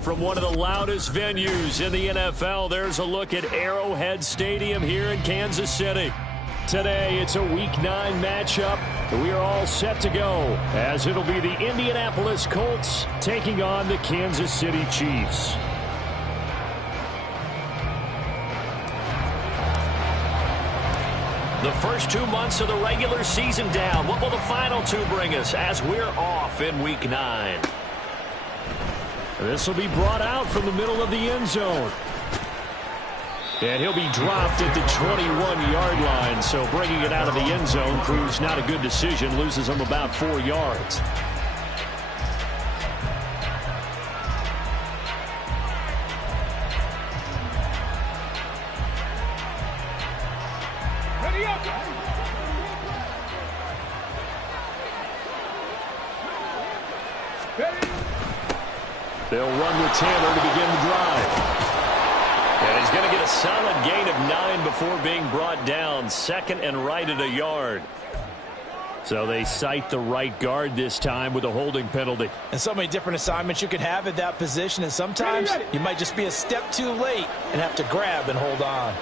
From one of the loudest venues in the NFL, there's a look at Arrowhead Stadium here in Kansas City. Today, it's a Week 9 matchup. We are all set to go, as it'll be the Indianapolis Colts taking on the Kansas City Chiefs. The first 2 months of the regular season down. What will the final 2 bring us as we're off in Week 9? This will be brought out from the middle of the end zone. And he'll be dropped at the 21-yard line, so bringing it out of the end zone proves not a good decision, loses him about 4 yards. They'll run with Taylor to begin the drive. And he's going to get a solid gain of 9 before being brought down. Second and right at a yard. So they cite the right guard this time with a holding penalty. And so many different assignments you can have at that position. And sometimes you might just be a step too late and have to grab and hold on.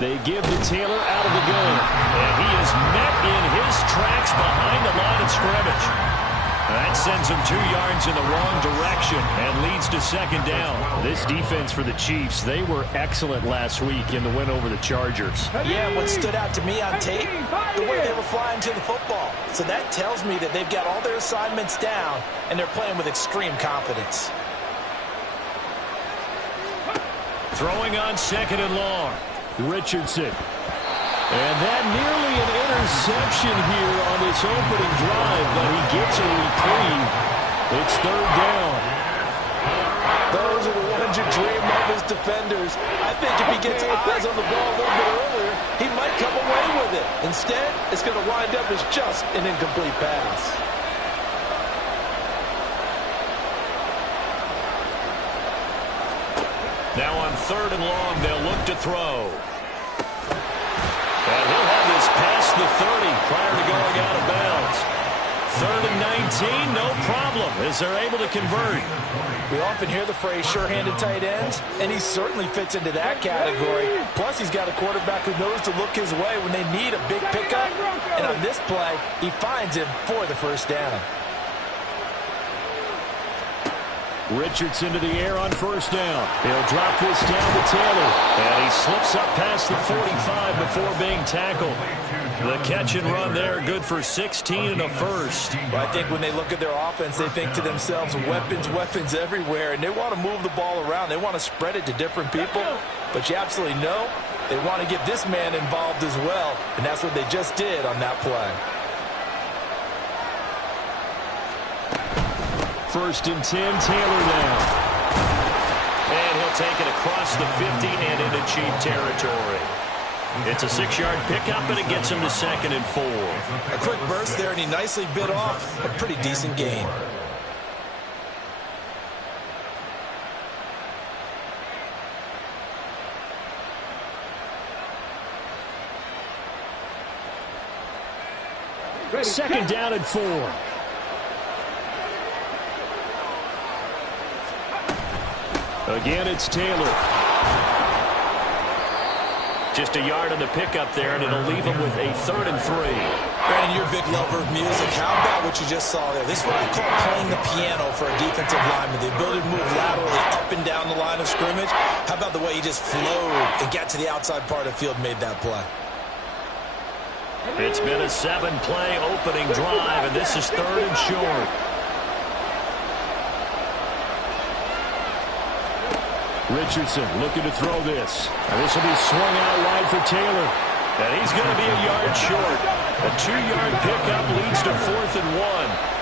They give to Taylor out of the gun. And he is met in his tracks behind the line of scrimmage. That sends him 2 yards in the wrong direction and leads to second down. This defense for the Chiefs, they were excellent last week in the win over the Chargers. Yeah, what stood out to me on tape, the way they were flying to the football. So that tells me that they've got all their assignments down and they're playing with extreme confidence. Throwing on second and long. Richardson. And that nearly an interception here on this opening drive, but he gets a reprieve. It's third down. Those are the ones you dream of as defenders. I think if he gets eyes on the ball a little bit earlier, he might come away with it. Instead, it's going to wind up as just an incomplete pass. Now on third and long, they'll look to throw. And he'll have this past the 30 prior to going out of bounds. Third and 19, no problem, as they're able to convert. We often hear the phrase sure-handed tight ends, and he certainly fits into that category. Plus, he's got a quarterback who knows to look his way when they need a big pickup. And on this play, he finds him for the first down. Richardson to the air on first down. He'll drop this down to Taylor. And he slips up past the 45 before being tackled. The catch and run there, good for 16 and a first. Well, I think when they look at their offense, they think to themselves, weapons, weapons everywhere. And they want to move the ball around. They want to spread it to different people. But you absolutely know they want to get this man involved as well. And that's what they just did on that play. First and 10, Taylor now. And he'll take it across the 50 and into Chief territory. It's a 6-yard pickup, and it gets him to second and 4. A quick burst there, and he nicely bit off a pretty decent gain. Second down and 4. Again, it's Taylor. Just a yard on the pickup there, and it'll leave him with a 3rd and 3. Brandon, you're a big lover of music. How about what you just saw there? This is what I call playing the piano for a defensive lineman. The ability to move laterally up and down the line of scrimmage. How about the way he just flowed and got to the outside part of the field and made that play? It's been a 7-play opening drive, and this is 3rd and short. Richardson looking to throw this. And this will be swung out wide for Taylor. And he's going to be a yard short. A 2-yard pickup leads to 4th and 1.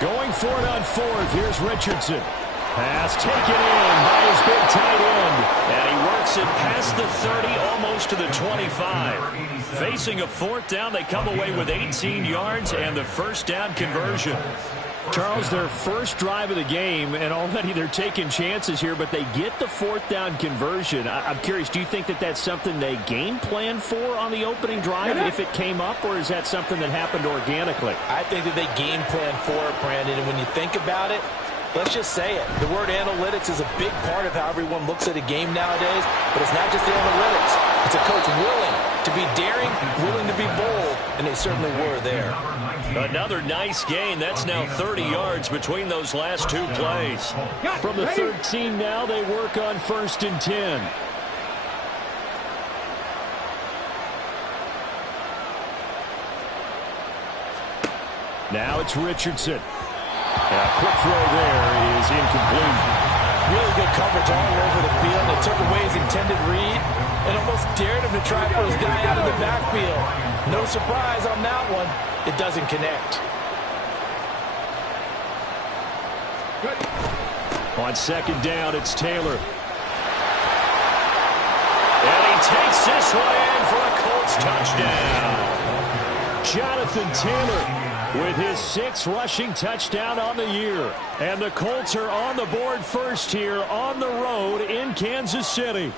Going for it on 4th. Here's Richardson. Pass taken in by his big tight end. And he works it past the 30, almost to the 25. Facing a 4th down, they come away with 18 yards and the first down conversion. Charles, their first drive of the game, and already they're taking chances here, but they get the 4th down conversion. I'm curious, do you think that that's something they game plan for on the opening drive if it came up, or is that something that happened organically? I think that they game plan for it, Brandon, and when you think about it, let's just say it. The word analytics is a big part of how everyone looks at a game nowadays, but it's not just the analytics. It's a coach willing to be daring, willing to be bold, and they certainly were there. Another nice gain. That's now 30 yards between those last 2 plays. From the 13 now, they work on 1st and 10. Now it's Richardson. A quick throw there is incomplete. Really good coverage all over the field. It took away his intended read and almost dared him to try for his guy out of the backfield. No surprise on that one. It doesn't connect. On 2nd down, it's Taylor. And he takes this one in for a Colts touchdown. Jonathan Taylor with his 6th rushing touchdown on the year. And the Colts are on the board first here on the road in Kansas City.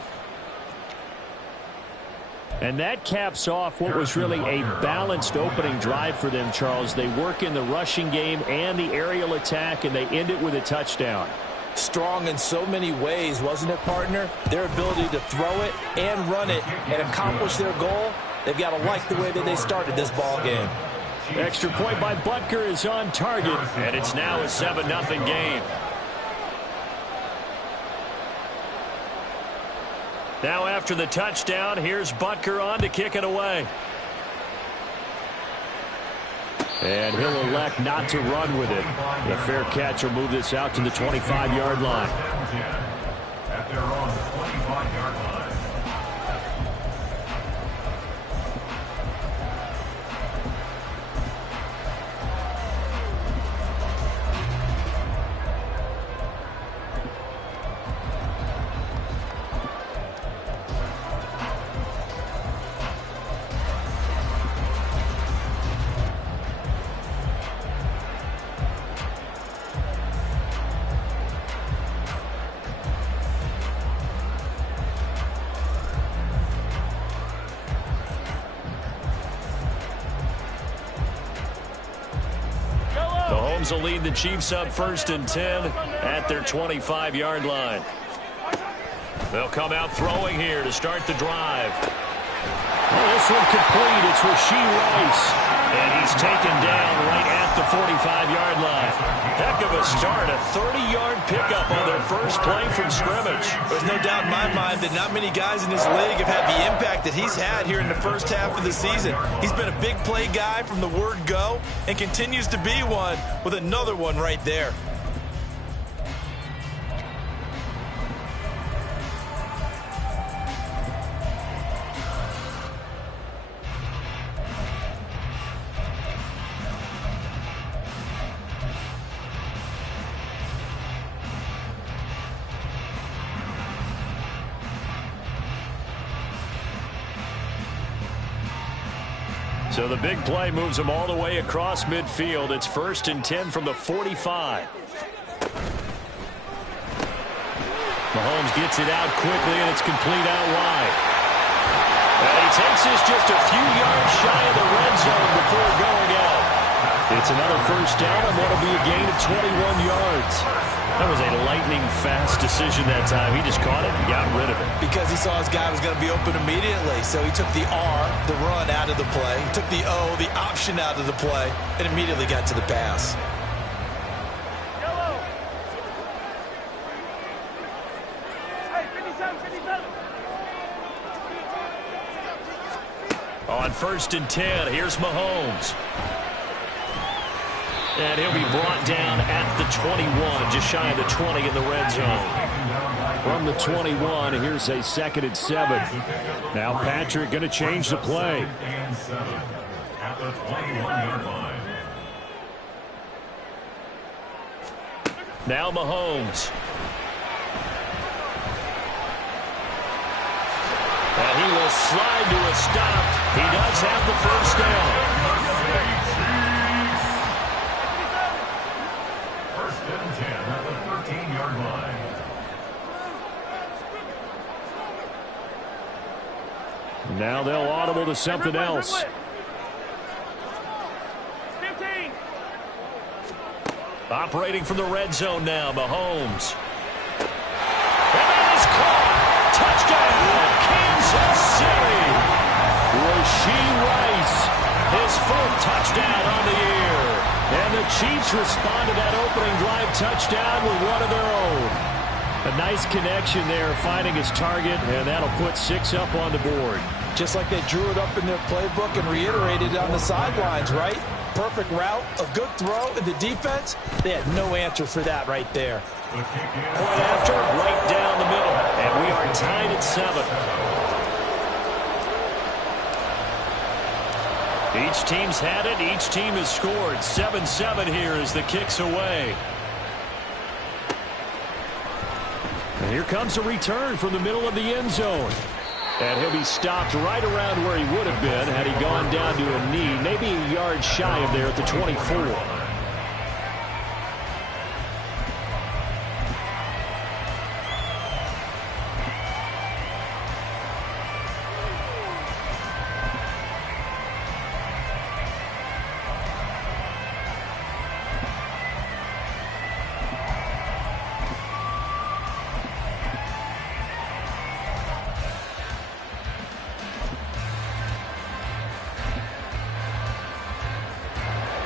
And that caps off what was really a balanced opening drive for them, Charles. They work in the rushing game and the aerial attack, and they end it with a touchdown. Strong in so many ways, wasn't it, partner? Their ability to throw it and run it and accomplish their goal, they've got to like the way that they started this ball game. Extra point by Butker is on target, and it's now a 7-0 game. Now after the touchdown, here's Butker on to kick it away. And he'll elect not to run with it. The fair catch will move this out to the 25-yard line. At their own 25-yard line. Will lead the Chiefs up 1st and 10 at their 25-yard line. They'll come out throwing here to start the drive. Oh, this one complete. It's Rashee Rice. And he's taken down right at the 45-yard line. Heck of a start. A 30-yard pickup on their first play from scrimmage. There's no doubt in my mind that not many guys in this league have had the impact that he's had here in the first half of the season. He's been a big play guy from the word go and continues to be one with another one right there. So the big play moves them all the way across midfield. It's 1st and 10 from the 45. Mahomes gets it out quickly, and it's complete out wide. And he takes this just a few yards shy of the red zone before going out. It's another 1st down and what'll be a gain of 21 yards. That was a lightning-fast decision that time. He just caught it and got rid of it. Because he saw his guy was going to be open immediately. So he took the R, the run, out of the play. He took the O, the option, out of the play, and immediately got to the pass. On 1st and 10, here's Mahomes. And he'll be brought down at the 21, just shy of the 20 in the red zone. From the 21, here's a 2nd and 7. Now Patrick going to change the play. At the 21-yard line. Now Mahomes. And he will slide to a stop. He does have the 1st down. 1st and 10 at the 13-yard line. Now they'll audible to something else. 15. Operating from the red zone now, Mahomes. And that is caught. Touchdown, Kansas City. Rashee Rice, his 4th touchdown on the year. And the Chiefs respond to that opening drive touchdown with one of their own. A nice connection there, finding his target, and that'll put 6 up on the board. Just like they drew it up in their playbook and reiterated it on the sidelines, right? Perfect route, a good throw, and the defense, they had no answer for that right there. Point after, right down the middle, and we are tied at 7. Each team's had it. Each team has scored. 7-7 here as the kick's away. And here comes a return from the middle of the end zone. And he'll be stopped right around where he would have been had he gone down to a knee, maybe a yard shy of there at the 24.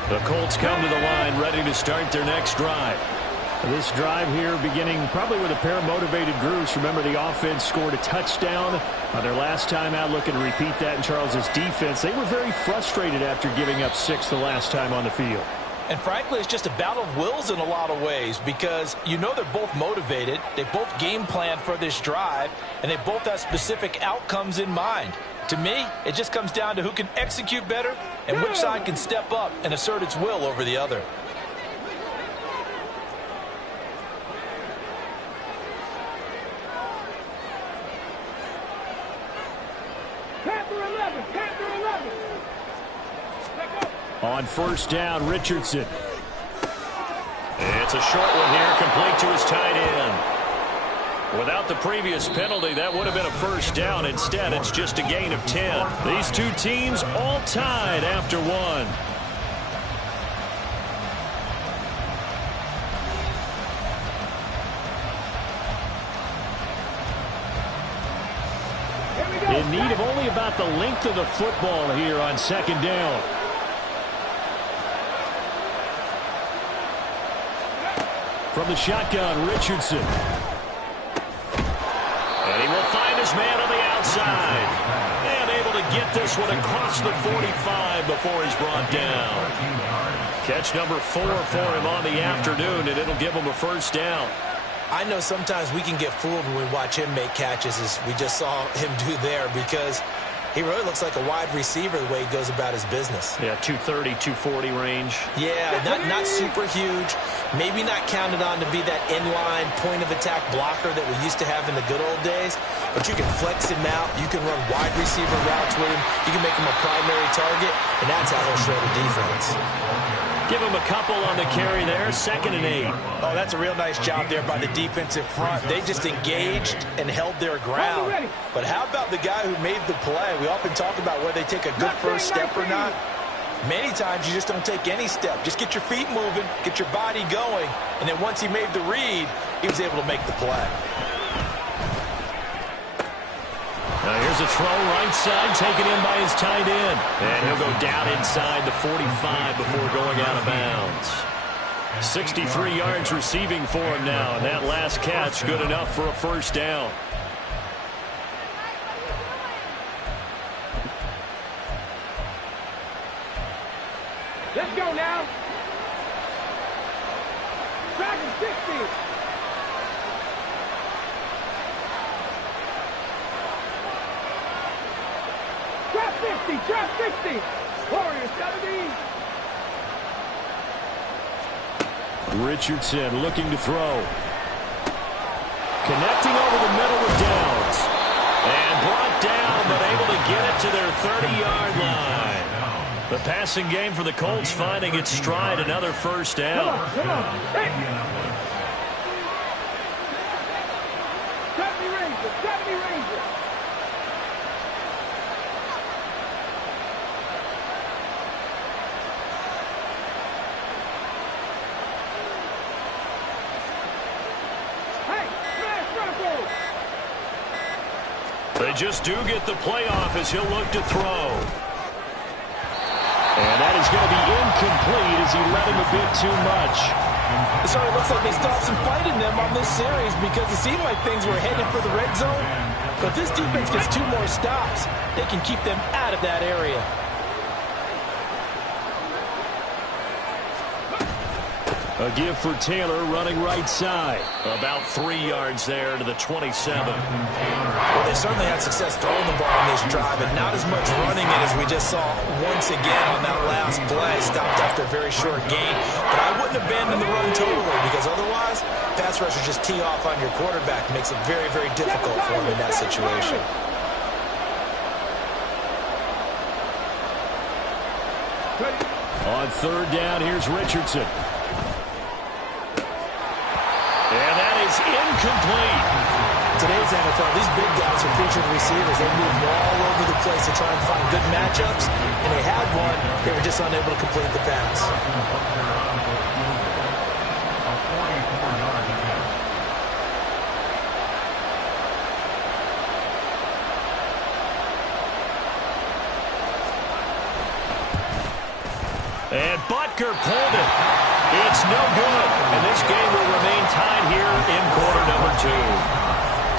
The Colts come to the line ready to start their next drive. This drive here beginning probably with a pair of motivated groups. Remember, the offense scored a touchdown on their last time out, looking to repeat that in Charles's defense. They were very frustrated after giving up 6 the last time on the field. And frankly, it's just a battle of wills in a lot of ways because you know they're both motivated. They both game plan for this drive, and they both have specific outcomes in mind. To me, it just comes down to who can execute better and which side can step up and assert its will over the other. On 1st down, Richardson. It's a short one here, complete to his tight end. Without the previous penalty, that would have been a 1st down. Instead, it's just a gain of 10. These two teams all tied after one. In need of only about the length of the football here on 2nd down. From the shotgun, Richardson. And he will find his man on the outside. And able to get this one across the 45 before he's brought down. Catch number 4 for him on the afternoon, and it'll give him a 1st down. I know sometimes we can get fooled when we watch him make catches, as we just saw him do there, because he really looks like a wide receiver the way he goes about his business. Yeah, 230, 240 range. Yeah, not super huge, Maybe not counted on to be that inline point-of-attack blocker that we used to have in the good old days, but you can flex him out. You can run wide receiver routes with him. You can make him a primary target, and that's how he'll shred a defense. Give him a couple on the carry there, 2nd and 8. Oh, that's a real nice job there by the defensive front. They just engaged and held their ground. But how about the guy who made the play? We often talk about whether they take a good first step or not. Many times you just don't take any step. Just get your feet moving, get your body going, and then once he made the read, he was able to make the play. Now here's a throw right side, taken in by his tight end. And he'll go down inside the 45 before going out of bounds. 63 yards receiving for him now, and that last catch good enough for a first down. Let's go now. Dragon 60. Trap 50, trap 50. Warriors 70. Richardson looking to throw. Connecting over the middle with Downs. And brought down, but able to get it to their 30-yard line. The passing game for the Colts finding its stride, another first down. Come on. Hey. 70 Rangers, 70 Rangers. Hey, smash Broncos. They just do get the playoff as he'll look to throw. And that is going to be incomplete as he led him a bit too much. So it looks like they still have some fight in them on this series because it seemed like things were headed for the red zone. But this defense gets 2 more stops. They can keep them out of that area. A give for Taylor running right side. About 3 yards there to the 27. Well, they certainly had success throwing the ball on this drive, and not as much running it as we just saw once again on that last play. Stopped after a very short gain. But I wouldn't abandon the run totally because otherwise, pass rushers just tee off on your quarterback. Makes it very, very difficult for him in that situation. On 3rd down, here's Richardson. And that is incomplete. Today's NFL, these big guys are featured receivers. They move all over the place to try and find good matchups, and they had one. They were just unable to complete the pass. And Butker pulled it. It's no good. And this game will remain tied here in quarter number 2.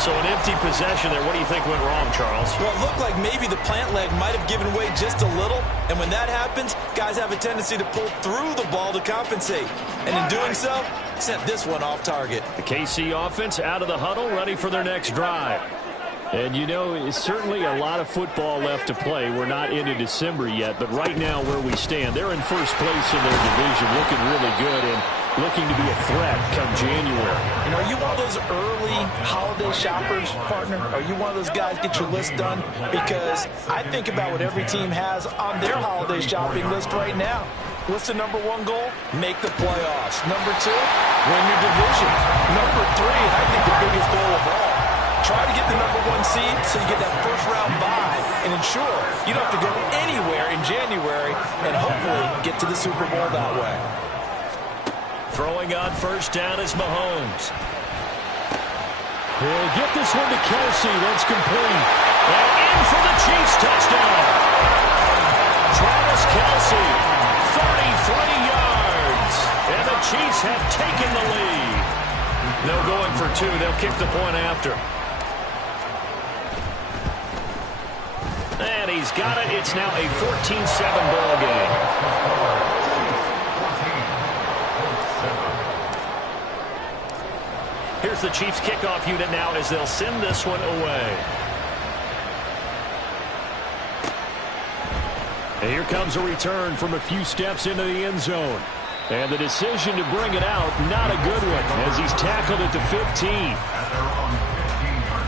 So an empty possession there. What do you think went wrong, Charles? Well, it looked like maybe the plant leg might have given way just a little. And when that happens, guys have a tendency to pull through the ball to compensate. And in doing so, sent this one off target. The KC offense out of the huddle, ready for their next drive. And, you know, it's certainly a lot of football left to play. We're not into December yet, but right now where we stand, they're in first place in their division, looking really good and looking to be a threat come January. And are you one of those early holiday shoppers, partner? Are you one of those guys get your list done? Because I think about what every team has on their holiday shopping list right now. What's the number 1 goal? Make the playoffs. Number 2, win your division. Number 3, and I think the biggest goal of all, try to get the number 1 seed so you get that first-round bye and ensure you don't have to go anywhere in January and hopefully get to the Super Bowl that way. Throwing on first down is Mahomes. He'll get this one to Kelsey. That's complete. And in for the Chiefs touchdown. Travis Kelsey, 33 yards. And the Chiefs have taken the lead. No going for 2. They'll kick the point after. And he's got it. It's now a 14-7 ball game. Here's the Chiefs kickoff unit now as they'll send this one away. And here comes a return from a few steps into the end zone. And the decision to bring it out, not a good one, as he's tackled at the 15. At their own 15-yard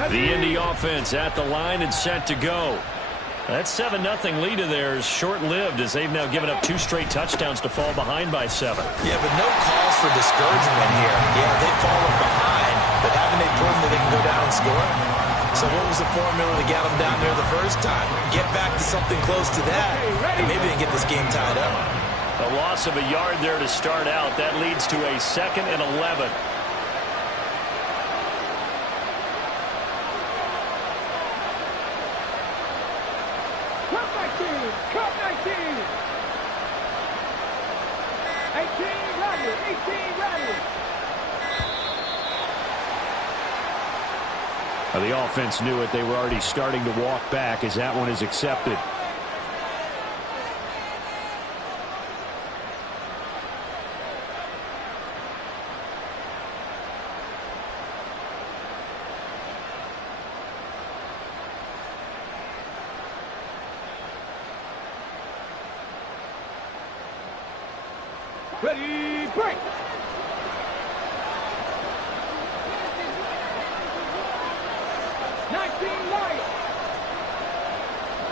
line. The Indy offense at the line and set to go. That 7-0 lead of theirs short-lived as they've now given up 2 straight touchdowns to fall behind by 7. Yeah, but no cause for discouragement here. Yeah, they've fallen behind, but haven't they proven that they can go down and score? So what was the formula to get them down there the first time? Get back to something close to that, and maybe they can get this game tied up. A loss of a yard there to start out. That leads to a 2nd and 11. Cup 19. 18 Radley. 18 Radley. The offense knew it. They were already starting to walk back as that one is accepted. Ready, break. Light.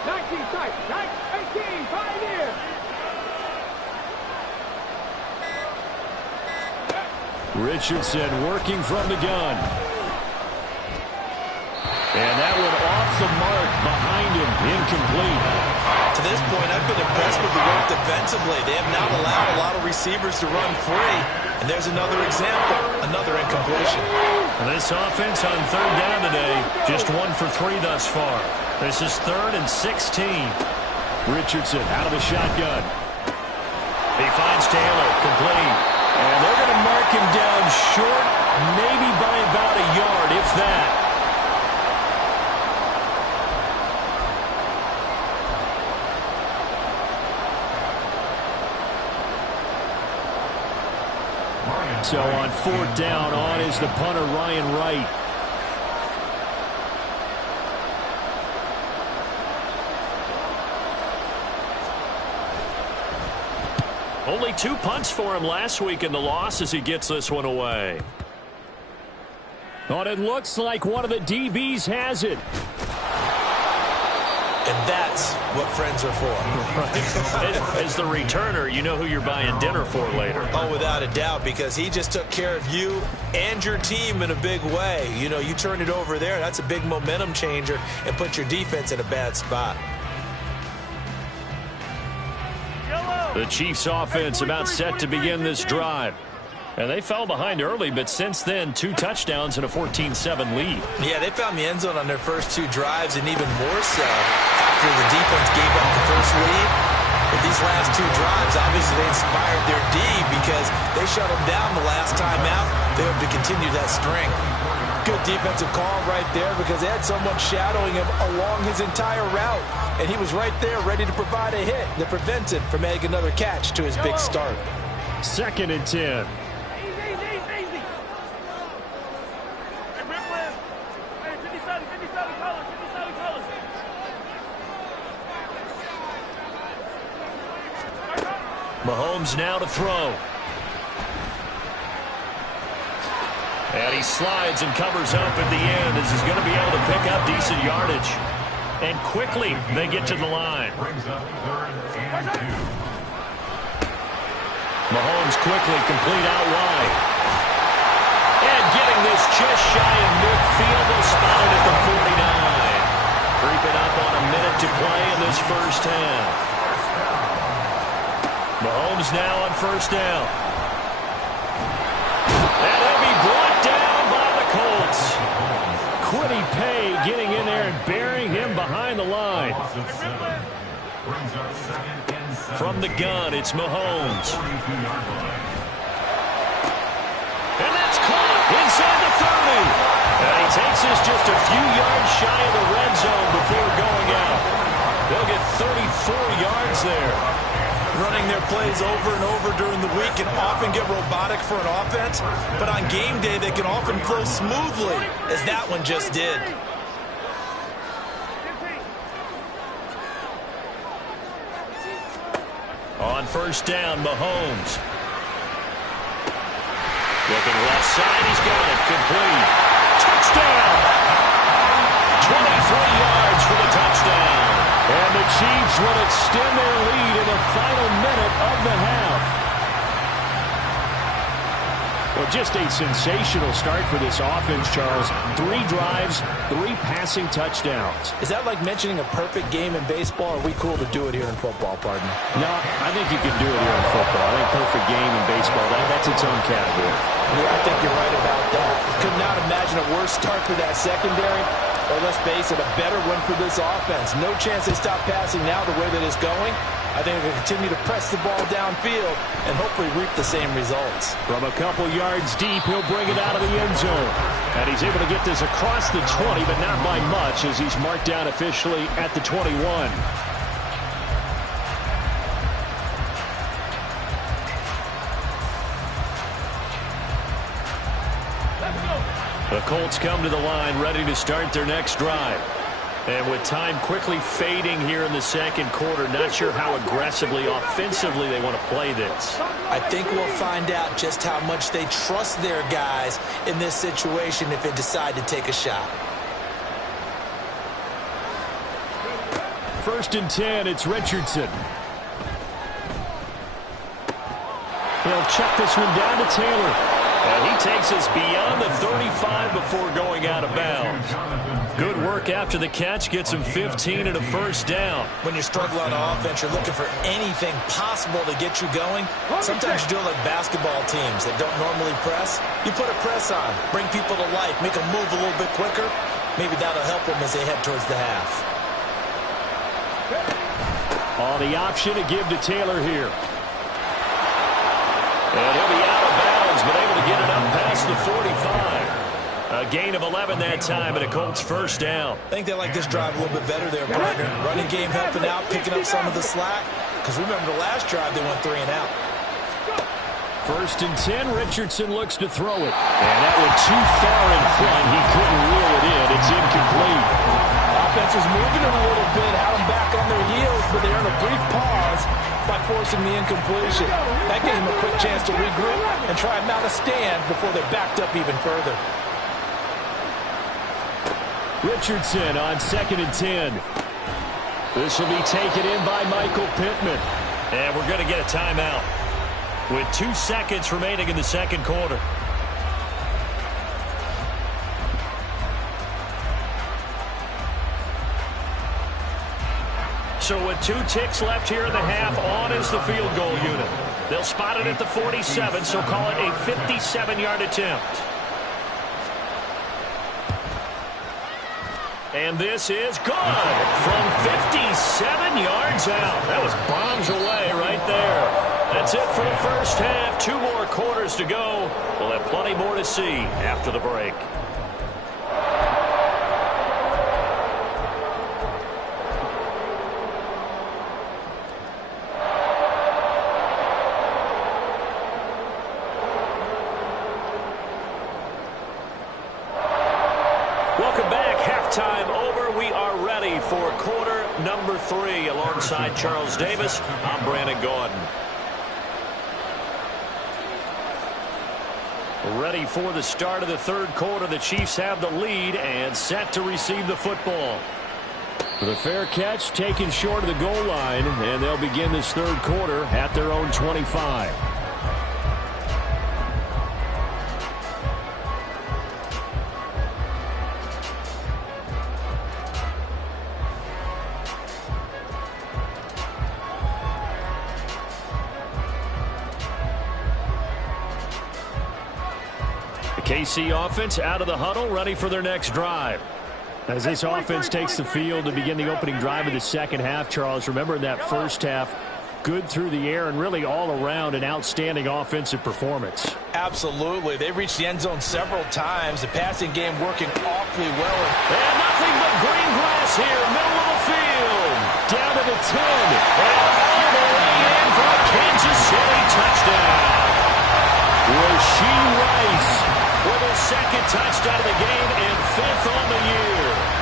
19 tight. 18, Pioneer. Richardson working from the gun. And that one off the mark behind him. Incomplete. To this point, I've been impressed with the work defensively. They have not allowed a lot of receivers to run free. And there's another example, another incompletion. This offense on 3rd down today, just 1 for 3 thus far. This is 3rd and 16. Richardson out of the shotgun. He finds Taylor, complete. And they're going to mark him down short, maybe by about a yard, if that. So on 4th down, on is the punter, Ryan Wright. Only 2 punts for him last week in the loss as he gets this one away. But it looks like one of the DBs has it. And that's what friends are for. Right. As the returner, you know who you're buying dinner for later. Oh, without a doubt, because he just took care of you and your team in a big way. You know, you turn it over there, that's a big momentum changer and put your defense in a bad spot. The Chiefs offense about set to begin this drive. And they fell behind early, but since then, 2 touchdowns and a 14-7 lead. Yeah, they found the end zone on their first 2 drives, and even more so after the defense gave up the first lead. But these last 2 drives, obviously they inspired their D because they shut them down the last time out. They hope to continue that string. Good defensive call right there because they had someone shadowing him along his entire route. And he was right there ready to provide a hit that prevented from adding another catch to his big start. 2nd and 10. Mahomes now to throw. And he slides and covers up at the end as he's going to be able to pick up decent yardage. And quickly they get to the line. Brings up 3rd and 2. Mahomes quickly complete out wide. And getting this just shy of midfield, they spotted at the 49. Creeping up on a minute to play in this first half. Mahomes now on 1st down. And he'll be brought down by the Colts. Kwity Paye getting in there and burying him behind the line. Loss of 7. Brings up 2nd and 7. From the gun, it's Mahomes. 42-yard line. And that's caught inside the 30. And he takes us just a few yards shy of the red zone before going out. They'll get 34 yards there. running their plays over and over during the week can often get robotic for an offense, but on game day they can often flow smoothly, as that one just did. On first down, Mahomes. Looking left side, he's got it. Complete. Touchdown! 23 yards for the touchdown. And the Chiefs will extend their lead in the final minute of the half. Well, just a sensational start for this offense, Charles. 3 drives, 3 passing touchdowns. Is that like mentioning a perfect game in baseball, or are we cool to do it here in football, partner? No, I think you can do it here in football. I think perfect game in baseball, that's its own category. Yeah, I think you're right about that. Could not imagine a worse start for that secondary. Or let's face it, a better one for this offense. No chance they stop passing now the way that it's going. I think they'll continue to press the ball downfield and hopefully reap the same results. From a couple yards deep, he'll bring it out of the end zone. And he's able to get this across the 20, but not by much, as he's marked down officially at the 21. The Colts come to the line, ready to start their next drive. And with time quickly fading here in the second quarter, not sure how aggressively, offensively they want to play this. I think we'll find out just how much they trust their guys in this situation if they decide to take a shot. First and 10, it's Richardson. He'll check this one down to Taylor. And he takes us beyond the 35 before going out of bounds. Good work after the catch. Gets him 15 and a first down. When you struggle on offense, you're looking for anything possible to get you going. Sometimes you do it like basketball teams that don't normally press. You put a press on, bring people to life, make them move a little bit quicker. Maybe that'll help them as they head towards the half. On the option to give to Taylor here. And he'll be out of bounds, but able to get it up past the 45. A gain of 11 that time, and a Colts first down. I think they like this drive a little bit better there, partner. Running game helping out, picking up some of the slack. Because remember the last drive, they went 3 and out. First and 10, Richardson looks to throw it. And that went too far in front. He couldn't reel it in. It's incomplete. Offense was moving it a little bit, had them back on their heels, but they earned a brief pause by forcing the incompletion. That gives them a quick chance to regroup and try and mount a stand before they're backed up even further. Richardson on second and 10. This will be taken in by Michael Pittman. And we're going to get a timeout with 2 seconds remaining in the second quarter. So with 2 ticks left here in the half, on is the field goal unit. They'll spot it at the 47, so call it a 57-yard attempt. And this is good from 57 yards out. That was bombs away right there. That's it for the first half. 2 more quarters to go. We'll have plenty more to see after the break. Welcome back. Halftime over. We are ready for quarter number 3. Alongside Charles Davis, I'm Brandon Gaudin. Ready for the start of the third quarter. The Chiefs have the lead and set to receive the football. The fair catch taken short of the goal line, and they'll begin this third quarter at their own 25. KC offense out of the huddle, ready for their next drive. As this offense takes the field to begin the opening drive of the second half, Charles, remember in that first half, good through the air and really all around an outstanding offensive performance. Absolutely. They reached the end zone several times. The passing game working awfully well. And nothing but green grass here, middle of the field. Down to the 10. And all the way in for a Kansas City touchdown. Rashee Rice with his second touchdown of the game and 5th on the year.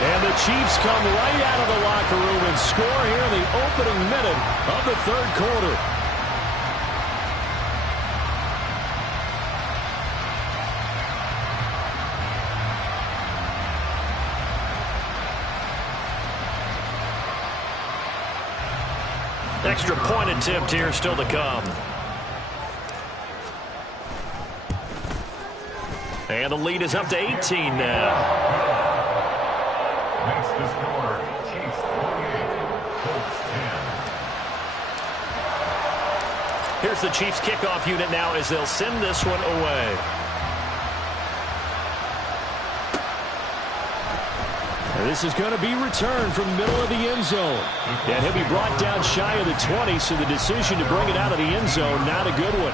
And the Chiefs come right out of the locker room and score here in the opening minute of the third quarter. Extra point attempt here still to come. And the lead is up to 18 now. Makes the score. Chiefs 48, Colts 10. Here's the Chiefs kickoff unit now as they'll send this one away. And this is going to be returned from the middle of the end zone. And he'll be brought down shy of the 20, so the decision to bring it out of the end zone, not a good one.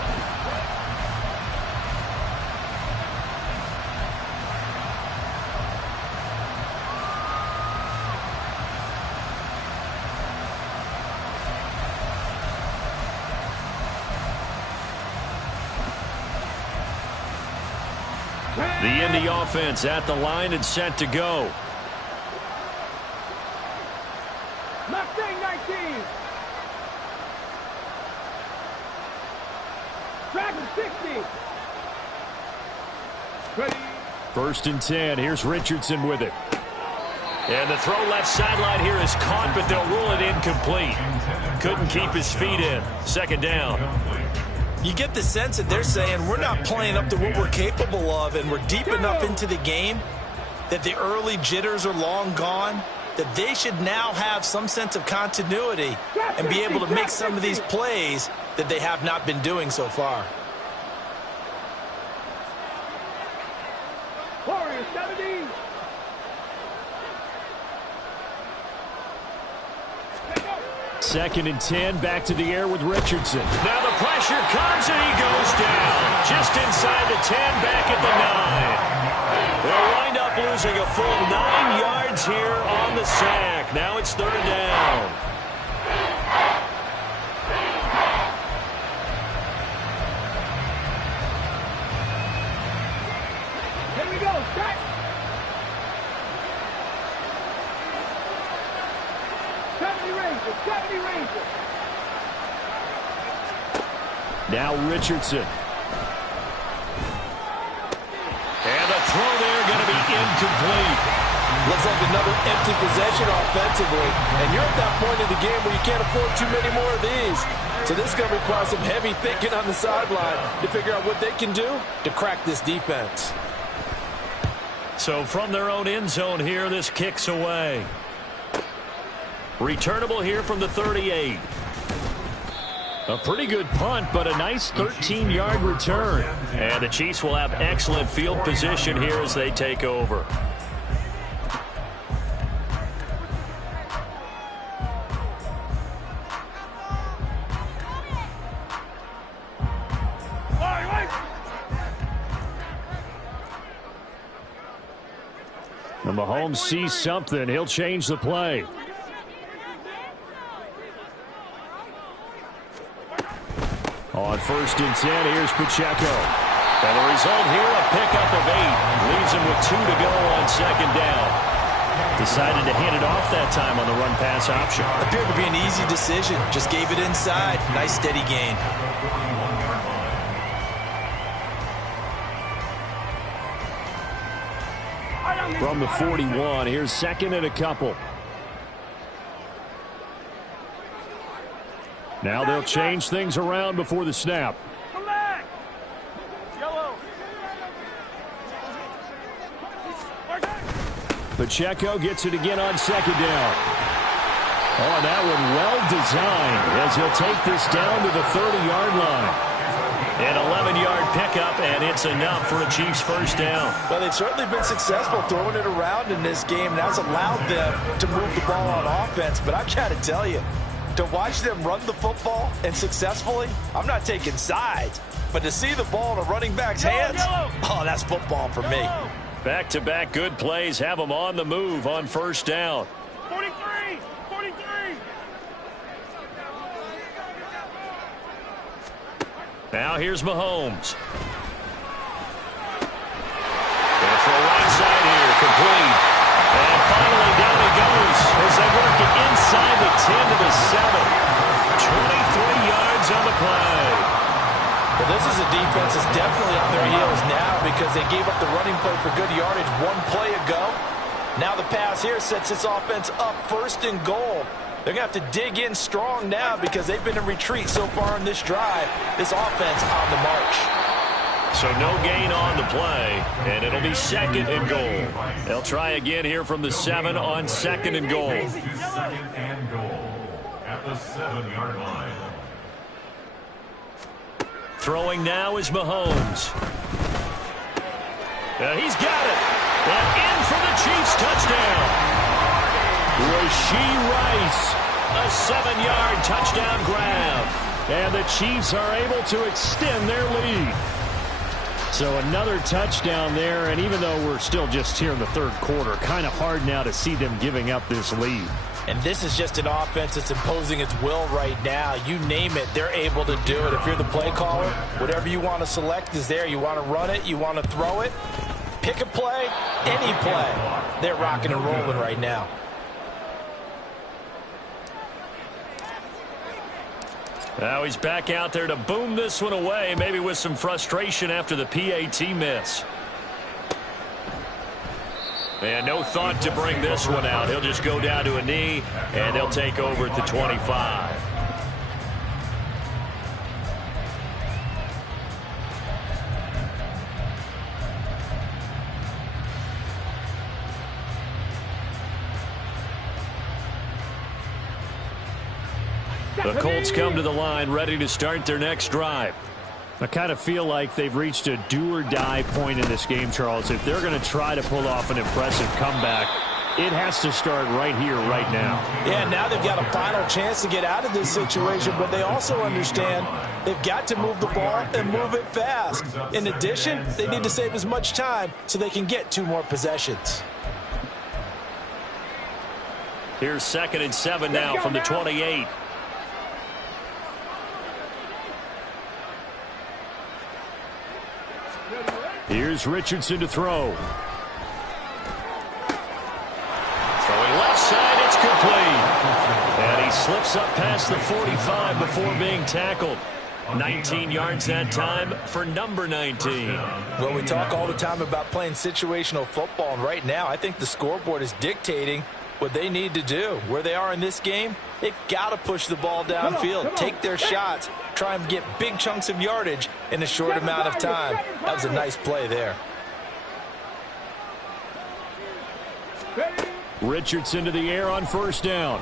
The Indy offense at the line and set to go. Mustang 19. Dragon 60. Ready. 1st and 10. Here's Richardson with it. And the throw left sideline here is caught, but they'll rule it incomplete. Couldn't keep his feet in. 2nd down. You get the sense that they're saying we're not playing up to what we're capable of, and we're deep enough into the game that the early jitters are long gone, that they should now have some sense of continuity and be able to make some of these plays that they have not been doing so far. Warriors 70. 2nd and 10, back to the air with Richardson. Now the pressure comes and he goes down. Just inside the 10, back at the 9. They'll wind up losing a full 9 yards here on the sack. Now it's 3rd down. Here we go. Set. Now Richardson. And the throw there going to be incomplete. Looks like another empty possession offensively. And you're at that point in the game where you can't afford too many more of these. So this is going to require some heavy thinking on the sideline to figure out what they can do to crack this defense. So from their own end zone here, this kicks away. Returnable here from the 38. A pretty good punt, but a nice 13-yard return. And the Chiefs will have excellent field position here as they take over. And Mahomes sees something. He'll change the play. On 1st and 10, here's Pacheco. And the result here, a pickup of 8. Leaves him with 2 to go on 2nd down. Decided to hand it off that time on the run-pass option. Appeared to be an easy decision. Just gave it inside. Nice steady gain. From the 41, here's 2nd and a couple. Now they'll change things around before the snap. Come back. Yellow. Pacheco gets it again on 2nd down. Oh, that one well designed as he'll take this down to the 30-yard line. An 11-yard pickup, and it's enough for a Chiefs 1st down. Well, they've certainly been successful throwing it around in this game. That's allowed them to move the ball on offense. But I've got to tell you, To watch them run the football and successfully, I'm not taking sides, but to see the ball in a running back's hands, oh, that's football for me. Back-to-back good plays have them on the move on first down. 43! 43! Now here's Mahomes. And for a right side here, complete. And finally down he goes as they work it inside the 10 to the 7. 23 yards on the play. Well, this is a defense that's definitely on their heels now because they gave up the running play for good yardage one play ago. Now the pass here sets this offense up first and goal. They're going to have to dig in strong now because they've been in retreat so far in this drive. This offense on the march. So no gain on the play, and it'll be second and goal. They'll try again here from the 7 on second and goal. Second and goal at the 7-yard line. Throwing now is Mahomes. He's got it. And in for the Chiefs touchdown. Rashee Rice, a 7-yard touchdown grab. And the Chiefs are able to extend their lead. So another touchdown there, and even though we're still just here in the third quarter, kind of hard now to see them giving up this lead. And this is just an offense that's imposing its will right now. You name it, they're able to do it. If you're the play caller, whatever you want to select is there. You want to run it, you want to throw it, pick a play, any play. They're rocking and rolling right now. Now he's back out there to boom this one away, maybe with some frustration after the PAT miss. And no thought to bring this one out. He'll just go down to a knee, and they'll take over at the 25. The Colts come to the line ready to start their next drive. I kind of feel like they've reached a do-or-die point in this game, Charles. If they're going to try to pull off an impressive comeback, it has to start right here, right now. Yeah, now they've got a final chance to get out of this situation, but they also understand they've got to move the ball and move it fast. In addition, they need to save as much time so they can get 2 more possessions. Here's 2nd and 7 now from the 28. Here's Richardson to throw. Throwing left side, it's complete. And he slips up past the 45 before being tackled. 19 yards that time for number 19. Well, we talk all the time about playing situational football, and right now I think the scoreboard is dictating what they need to do. Where they are in this game, they've got to push the ball downfield, take their shots, try and get big chunks of yardage in a short amount of time. That was a nice play there. Richardson to the air on first down.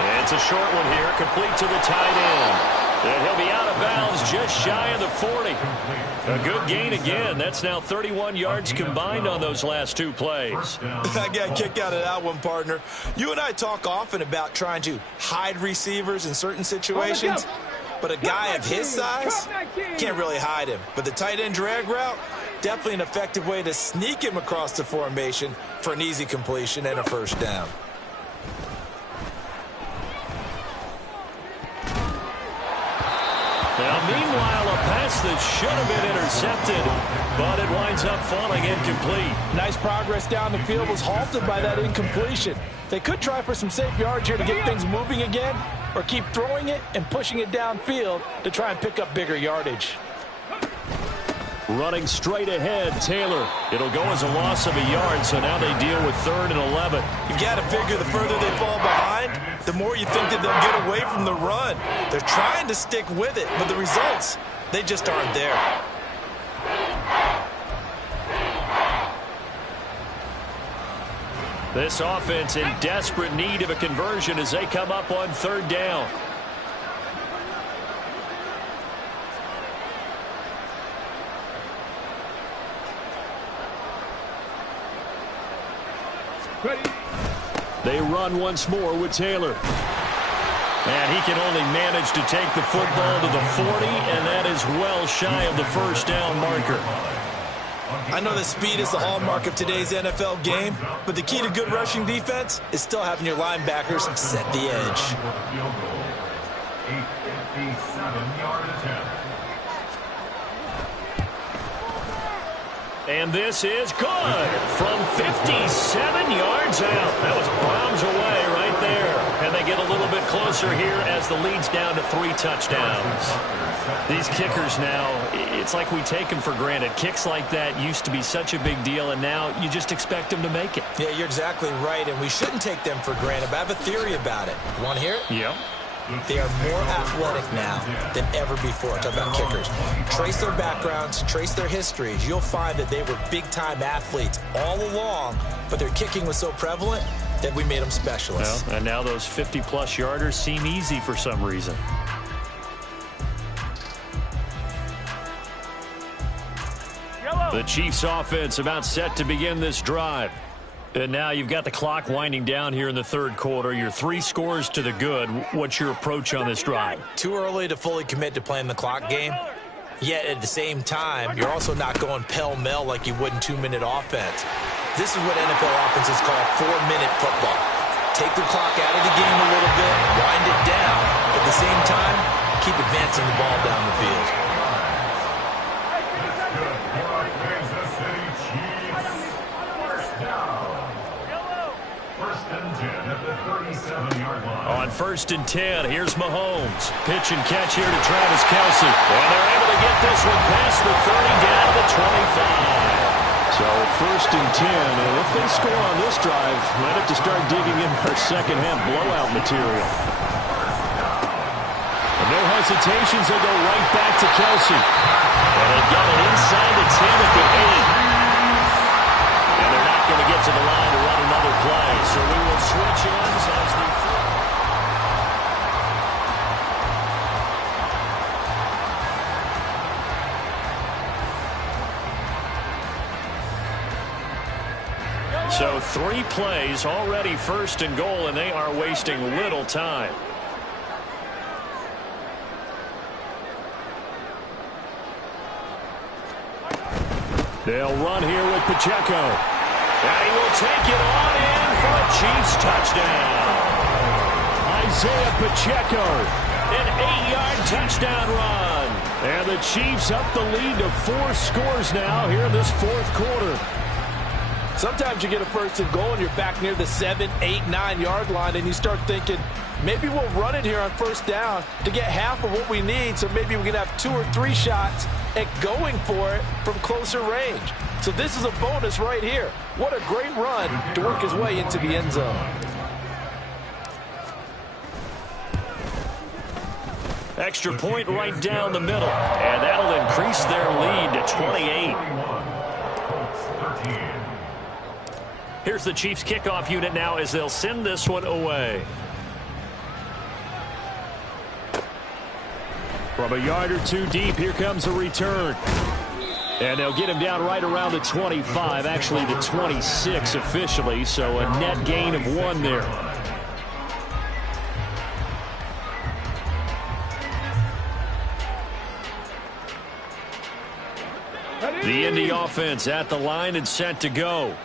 And it's a short one here, complete to the tight end. And he'll be out of bounds just shy of the 40. A good gain again. That's now 31 yards combined on those last 2 plays. I got a kick out of that one, partner. You and I talk often about trying to hide receivers in certain situations, but a guy of his size can't really hide him. But the tight end drag route, definitely an effective way to sneak him across the formation for an easy completion and a first down. Now, meanwhile, a pass that should have been intercepted, but it winds up falling incomplete. Nice progress down the field was halted by that incompletion. They could try for some safe yards here to get things moving again, or keep throwing it and pushing it downfield to try and pick up bigger yardage. Running straight ahead, Taylor. It'll go as a loss of a yard, so now they deal with 3rd and 11. You've got to figure the further they fall behind, the more you think that they'll get away from the run. They're trying to stick with it, but the results, they just aren't there. This offense in desperate need of a conversion as they come up on 3rd down. They run once more with Taylor. And he can only manage to take the football to the 40, and that is well shy of the first down marker. I know that speed is the hallmark of today's NFL game, but the key to good rushing defense is still having your linebackers set the edge. A 57-yard attempt. And this is good from 57 yards out. That was bombs away right there. And they get a little bit closer here as the lead's down to 3 touchdowns. These kickers now, it's like we take them for granted. Kicks like that used to be such a big deal, and now you just expect them to make it. Yeah, you're exactly right, and we shouldn't take them for granted, but I have a theory about it. You want to hear it? Yep. They are more athletic now than ever before. Talk about kickers. Trace their backgrounds, trace their histories. You'll find that they were big-time athletes all along, but their kicking was so prevalent that we made them specialists. Well, and now those 50-plus yarders seem easy for some reason. The Chiefs offense about set to begin this drive. And now you've got the clock winding down here in the third quarter. You're 3 scores to the good. What's your approach on this drive? Too early to fully commit to playing the clock game. Yet at the same time, you're also not going pell-mell like you would in 2-minute offense. This is what NFL offenses call 4-minute football. Take the clock out of the game a little bit, wind it down. At the same time, keep advancing the ball down the field. On 1st and 10, here's Mahomes. Pitch and catch here to Travis Kelce. And they're able to get this one past the 30 down to the 25. So 1st and 10, and if they score on this drive, might have to start digging in for second-half blowout material. And no hesitations, they'll go right back to Kelce. And they've got it inside the 10 at the 8. And they're not going to get to the line to run another play. So we will switch ends as the So 3 plays, already 1st and goal, and they are wasting little time. They'll run here with Pacheco. And he will take it on in for a Chiefs touchdown. Isaiah Pacheco, an 8-yard touchdown run. And the Chiefs up the lead to 4 scores now here in this 4th quarter. Sometimes you get a 1st and goal and you're back near the 7, 8, 9-yard line and you start thinking, maybe we'll run it here on 1st down to get half of what we need, so maybe we can have 2 or 3 shots at going for it from closer range. So this is a bonus right here. What a great run to work his way into the end zone. Extra point right down the middle, and that'll increase their lead to 28. Here's the Chiefs kickoff unit now as they'll send this one away. From a yard or 2 deep, here comes a return. And they'll get him down right around the 25, actually the 26 officially, so a net gain of 1 there. The Indy offense at the line and set to go.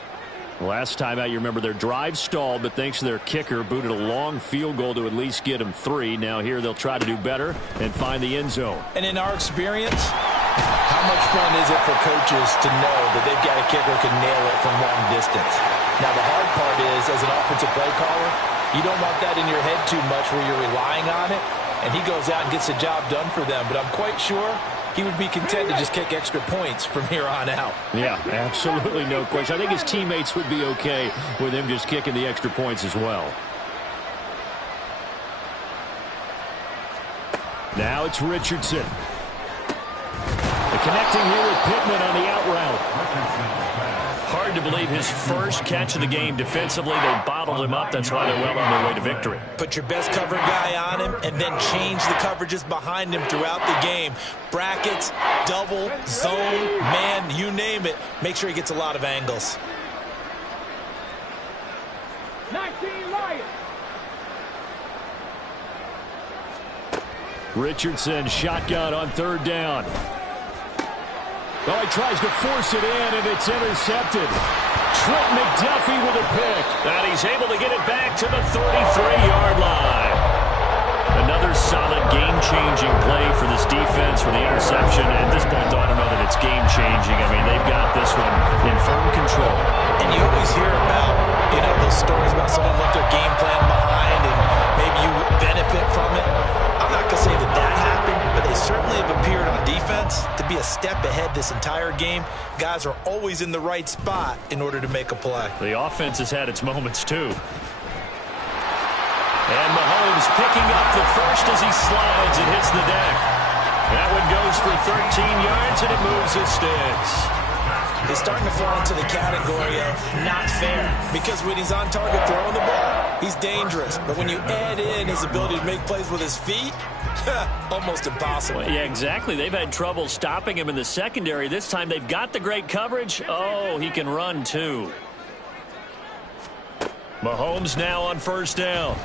Last time out, you remember their drive stalled, but thanks to their kicker, booted a long field goal to at least get them 3. Now here they'll try to do better and find the end zone. And in our experience, how much fun is it for coaches to know that they've got a kicker who can nail it from long distance? Now the hard part is, as an offensive play caller, you don't want that in your head too much where you're relying on it, and he goes out and gets the job done for them. But I'm quite sure he would be content to just kick extra points from here on out. Yeah, absolutely no question. I think his teammates would be okay with him just kicking the extra points as well. Now it's Richardson. The connecting here with Pittman on the out route. Hard to believe his first catch of the game defensively. They bottled him up. That's why they're well on their way to victory. Put your best cover guy on him and then change the coverages behind him throughout the game. Brackets, double, zone, man, you name it. Make sure he gets a lot of angles. 19 Lions. Richardson shotgun on third down. Well, he tries to force it in, and it's intercepted. Trent McDuffie with a pick. And he's able to get it back to the 33-yard line. Another solid game-changing play for this defense for the interception. At this point, though, I don't know that it's game-changing. I mean, they've got this one in firm control. And you always hear about, those stories about someone left their game plan behind and maybe you benefit from it. I'm not going to say that happened, but they certainly have appeared on defense to be a step ahead this entire game. Guys are always in the right spot in order to make a play. The offense has had its moments, too. And Mahomes picking up the first as he slides and hits the deck. That one goes for 13 yards, and it moves his sticks. He's starting to fall into the category of not fair, because when he's on target throwing the ball, he's dangerous. But when you add in his ability to make plays with his feet, almost impossible. Well, yeah, exactly. They've had trouble stopping him in the secondary. This time they've got the great coverage. Oh, he can run, too. Mahomes now on first down.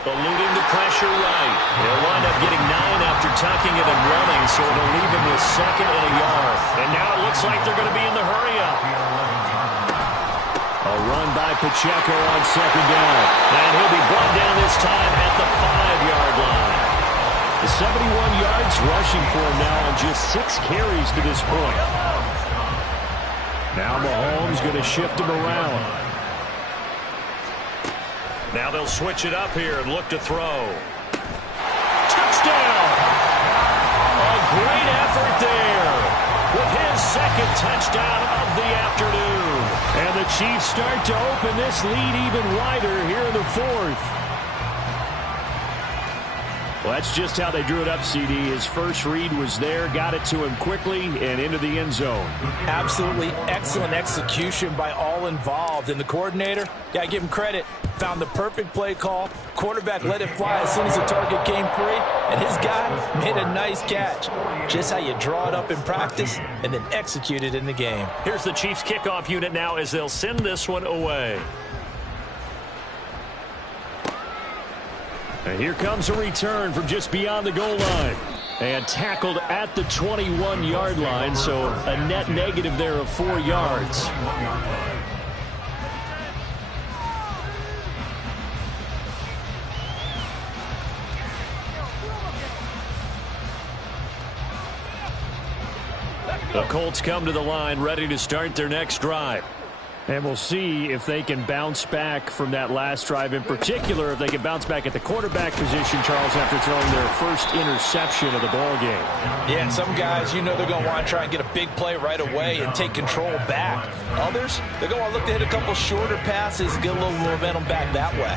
Eluding the pressure right. He'll wind up getting 9 after tucking it and running, so it'll leave him with 2nd and a yard. And now it looks like they're going to be in the hurry-up. A run by Pacheco on 2nd down. And he'll be brought down this time at the 5-yard line. The 71 yards rushing for him now on just 6 carries to this point. Now Mahomes going to shift him around. Now they'll switch it up here and look to throw. Touchdown! A great effort there with his 2nd touchdown of the afternoon. And the Chiefs start to open this lead even wider here in the 4th. Well, that's just how they drew it up, CD. His first read was there, got it to him quickly, and into the end zone. Absolutely excellent execution by all involved. And the coordinator, got to give him credit, found the perfect play call. Quarterback let it fly as soon as the target came free, and his guy made a nice catch. Just how you draw it up in practice and then execute it in the game. Here's the Chiefs kickoff unit now as they'll send this one away. And here comes a return from just beyond the goal line. And tackled at the 21-yard line, so a net negative there of 4 yards. The Colts come to the line ready to start their next drive. And we'll see if they can bounce back from that last drive, in particular if they can bounce back at the quarterback position, Charles, after throwing their first interception of the ball game. Yeah, and some guys, they're going to want to try and get a big play right away and take control back. Others, they're going to want to look to hit a couple shorter passes, get a little momentum back that way.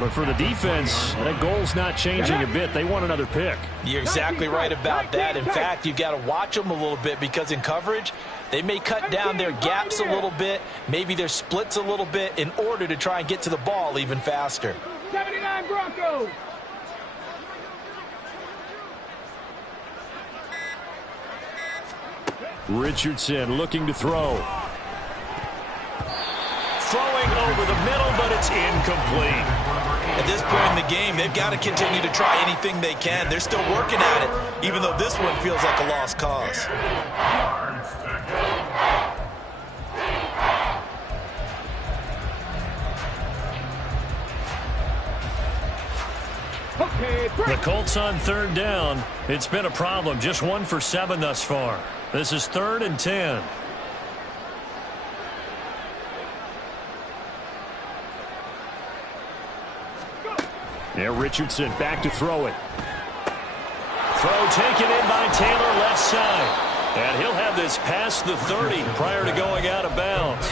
But for the defense, that goal's not changing a bit. They want another pick. You're exactly right about that. In fact, you've got to watch them a little bit because in coverage, they may cut down their gaps a little bit, maybe their splits a little bit in order to try and get to the ball even faster. 79 Broncos. Richardson looking to throw. Throwing over the middle, but it's incomplete. At this point in the game, they've got to continue to try anything they can. They're still working at it, even though this one feels like a lost cause. The Colts on 3rd down. It's been a problem. Just 1 for 7 thus far. This is 3rd and 10. Yeah, Richardson back to throw it. Throw taken in by Taylor left side. And he'll have this past the 30 prior to going out of bounds.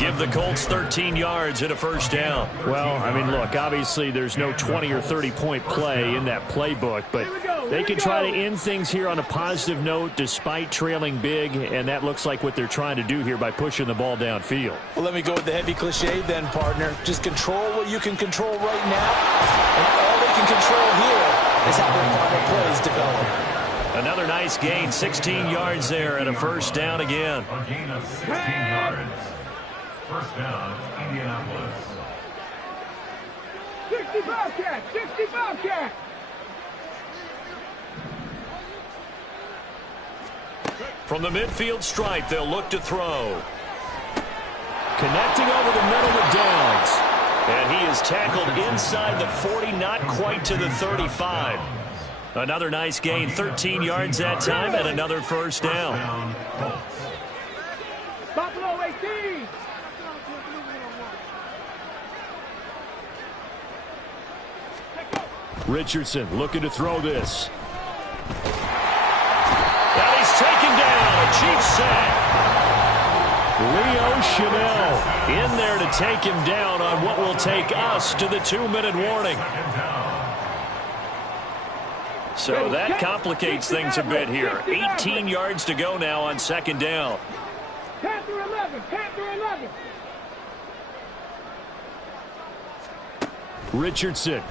Give the Colts 13 yards and a first down. Well, I mean, look, obviously there's no 20 or 30-point play in that playbook, but they can try to end things here on a positive note despite trailing big, and that looks like what they're trying to do here by pushing the ball downfield. Well, let me go with the heavy cliche then, partner. Just control what you can control right now, and all they can control here is how their final plays develop. Another nice gain, 16 yards there and a first down again. A gain of 16 yards. First down, Indianapolis. 65 cat, 65 cat. From the midfield stripe, they'll look to throw. Connecting over the middle with Downs. And he is tackled inside the 40, not quite to the 35. Another nice gain, 13 yards that time, and another first down. Buffalo 18. Richardson looking to throw this. And he's taken down. A Chiefs sack. Leo Chanel in there to take him down on what will take us to the 2-minute warning. So that complicates things a bit here. 18 yards to go now on second down. Panther 11. Panther 11. Richardson.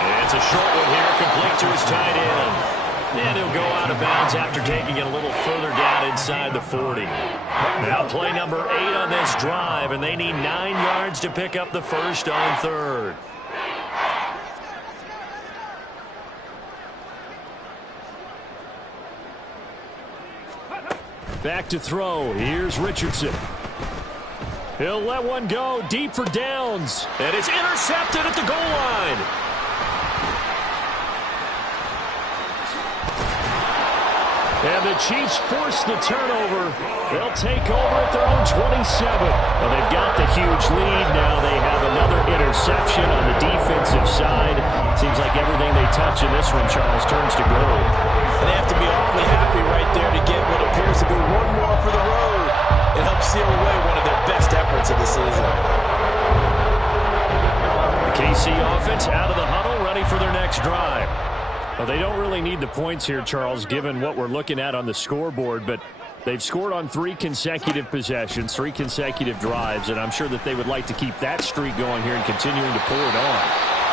And it's a short one here, complete to his tight end. And he'll go out of bounds after taking it a little further down inside the 40. Now play number 8 on this drive, and they need 9 yards to pick up the first on third. Back to throw. Here's Richardson. He'll let one go deep for Downs. And it's intercepted at the goal line. And the Chiefs force the turnover. They'll take over at their own 27. Well, they've got the huge lead. Now they have another interception on the defensive side. Seems like everything they touch in this one, Charles, turns to gold. And they have to be awfully happy right there to get what appears to be one more for the road. It helps seal away one of their best efforts of the season. The KC offense out of the huddle, ready for their next drive. Well, they don't really need the points here, Charles, given what we're looking at on the scoreboard, but they've scored on 3 consecutive possessions, 3 consecutive drives, and I'm sure that they would like to keep that streak going here and continuing to pour it on.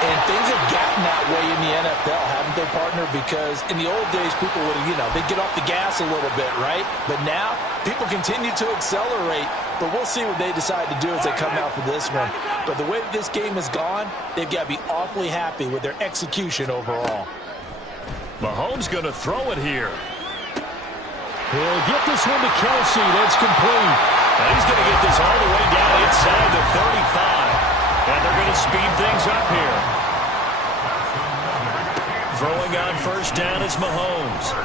And things have gotten that way in the NFL, haven't they, partner? Because in the old days, people would, they'd get off the gas a little bit, right? But now, people continue to accelerate, but we'll see what they decide to do as they come out for this one. But the way this game has gone, they've got to be awfully happy with their execution overall. Mahomes going to throw it here. He'll get this one to Kelsey. That's complete. And he's going to get this all the way down inside the 35. And they're going to speed things up here. Throwing on first down is Mahomes.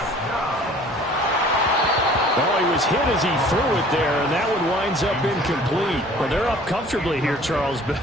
Oh, he was hit as he threw it there, and that one winds up incomplete. Well, they're up comfortably here, Charles, but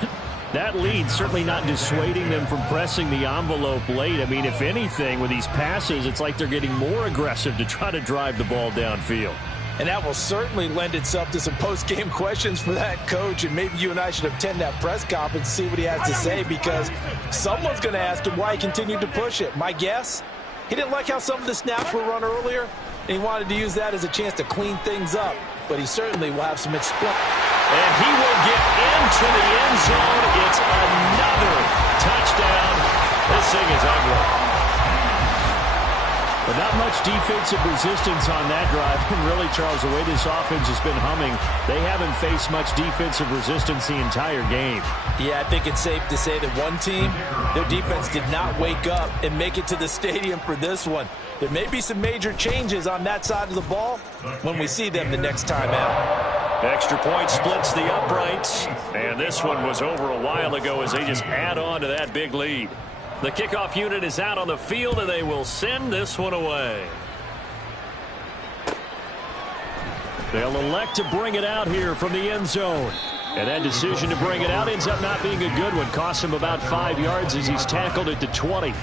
that lead certainly not dissuading them from pressing the envelope late. I mean, if anything, with these passes, it's like they're getting more aggressive to try to drive the ball downfield. And that will certainly lend itself to some post-game questions for that coach, and maybe you and I should attend that press conference and see what he has to say, because someone's going to ask him why he continued to push it. My guess, he didn't like how some of the snaps were run earlier, and he wanted to use that as a chance to clean things up, but he certainly will have some experience. And he will get into the end zone. It's another touchdown. This thing is ugly. But not much defensive resistance on that drive. And really, Charles, the way this offense has been humming, they haven't faced much defensive resistance the entire game. Yeah, I think it's safe to say that one team, their defense did not wake up and make it to the stadium for this one. There may be some major changes on that side of the ball when we see them the next time out. Extra point splits the uprights. And this one was over a while ago as they just add on to that big lead. The kickoff unit is out on the field, and they will send this one away. They'll elect to bring it out here from the end zone. And that decision to bring it out ends up not being a good one. Costs him about 5 yards as he's tackled at the 20.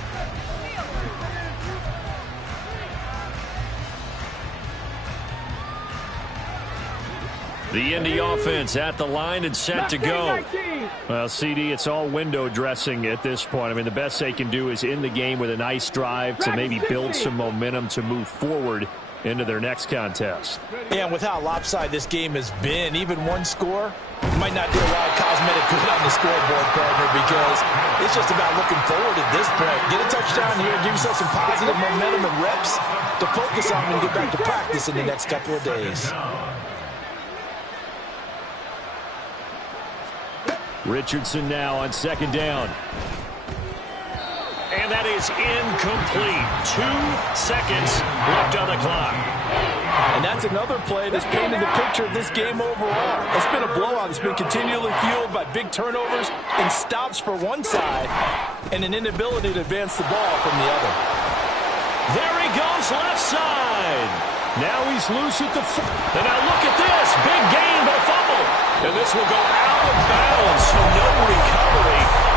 The Indy offense at the line and set to go. Well, CD, it's all window dressing at this point. I mean, the best they can do is end the game with a nice drive to maybe build some momentum to move forward into their next contest. Yeah, and with how lopsided this game has been, even one score might not do a lot of cosmetic good on the scoreboard, partner, because it's just about looking forward at this point. Get a touchdown here, give yourself some positive momentum and reps to focus on and get back to practice in the next couple of days. Richardson now on second down. And that is incomplete. 2 seconds left on the clock. And that's another play that's painted the picture of this game overall. It's been a blowout. It's been continually fueled by big turnovers and stops for one side and an inability to advance the ball from the other. There he goes left side. Now he's loose at the and now look at this. Big gain, but a fumble. And this will go out of bounds, so no recovery.